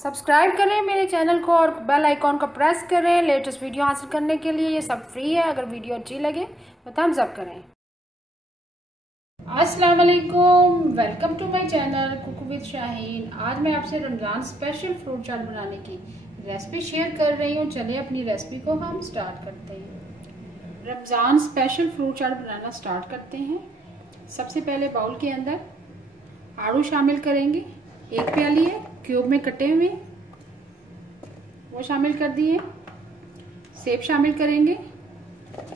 Subscribe करें मेरे channel को और बेल आइकॉन को प्रेस करें लेटेस्ट वीडियो हासिल करने के लिए। ये सब फ्री है। अगर वीडियो अच्छी लगे तो थम्स अप करें। अस्सलाम वालेकुम, welcome to my channel cook with Shaheen. आज मैं आपसे रमज़ान स्पेशल फ्रूट चाट बनाने की रेसिपी शेयर कर रही हूँ। चलिए अपनी रेसिपी को हम स्टार्ट करते हैं। रमज़ान स्पेशल फ्रूट चाट बनाना स्टार्ट करते हैं। सबसे पहले बाउल के अंदर आड़ू शामिल करेंगे। 1 प्याली है क्यूब में कटे हुए, वो शामिल कर दिए। सेब शामिल करेंगे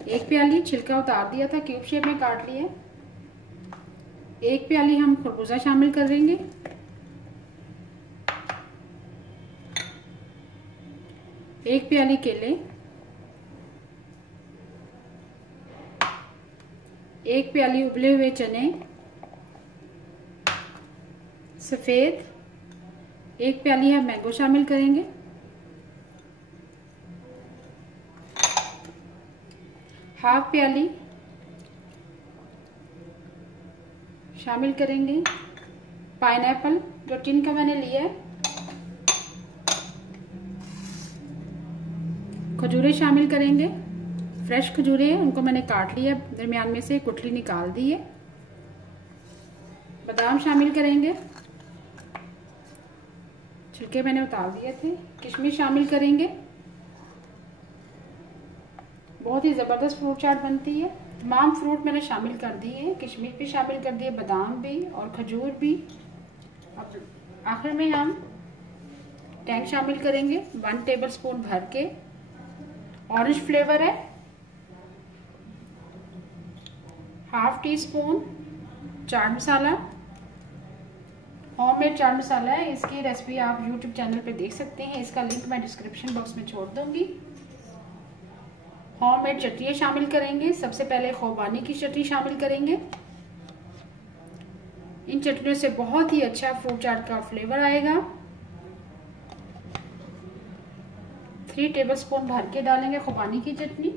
1 प्याली, छिलका उतार दिया था, क्यूब शेप में काट लिए। 1 प्याली हम खरबूजा शामिल करेंगे। 1 प्याली केले, 1 प्याली उबले हुए चने सफेद, 1 प्याली हम मैंगो शामिल करेंगे। हाफ प्याली शामिल करेंगे पाइनएप्पल, जो टिन का मैंने लिया है। खजूरें शामिल करेंगे, फ्रेश खजूरें हैं, उनको मैंने काट लिया, दरमियान में से गुठली निकाल दी है। बादाम शामिल करेंगे, छिलके मैंने उतार दिए थे। किशमिश शामिल करेंगे। बहुत ही ज़बरदस्त फ्रूट चाट बनती है। तमाम फ्रूट मैंने शामिल कर दिए हैं, किशमिश भी शामिल कर दिए, बादाम भी और खजूर भी। अब आखिर में हम टैंग शामिल करेंगे 1 टेबलस्पून भर के। ऑरेंज फ्लेवर है। Half tea spoon chaat masala, homemade chaat masala है। इसकी रेसिपी आप यूट्यूब चैनल पे देख सकते हैं, इसका लिंक मैं डिस्क्रिप्शन बॉक्स में छोड़ दूंगी। होममेड चटनियाँ शामिल करेंगे। सबसे पहले खुबानी की चटनी शामिल करेंगे। इन चटनियों से बहुत ही अच्छा फ्रूट चाट का फ्लेवर आएगा। 3 टेबलस्पून भर के डालेंगे खुबानी की चटनी।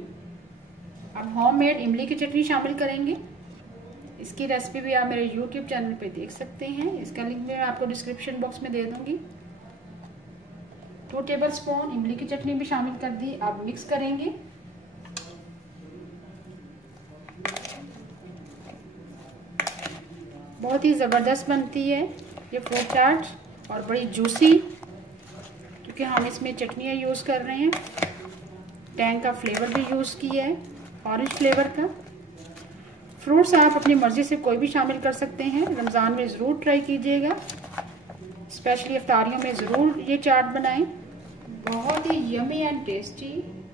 अब होममेड इमली की चटनी शामिल करेंगे। इसकी रेसिपी भी आप मेरे यूट्यूब चैनल पे देख सकते हैं, इसका लिंक मैं आपको डिस्क्रिप्शन बॉक्स में दे दूंगी। 2 टेबलस्पून इमली की चटनी भी शामिल कर दी। अब मिक्स करेंगे। बहुत ही ज़बरदस्त बनती है ये फ्रूट चाट और बड़ी जूसी, क्योंकि हम इसमें चटनियाँ यूज़ कर रहे हैं। टैंग का फ्लेवर भी यूज़ किया है, ऑरेंज फ्लेवर का। फ्रूट्स आप अपनी मर्ज़ी से कोई भी शामिल कर सकते हैं। रमज़ान में ज़रूर ट्राई कीजिएगा, स्पेशली इफ्तारियों में ज़रूर ये चाट बनाएं। बहुत ही yummy and tasty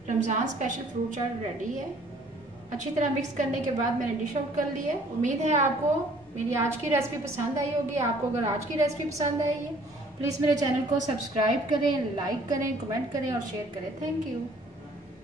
Ramzan special fruit chaat ready है। अच्छी तरह मिक्स करने के बाद मैंने डिश आउट कर लिया है। उम्मीद है आपको मेरी आज की रेसिपी पसंद आई होगी। आपको अगर आज की रेसिपी पसंद आई है प्लीज़ मेरे चैनल को सब्सक्राइब करें, लाइक करें, कमेंट करें और शेयर करें। Thank you.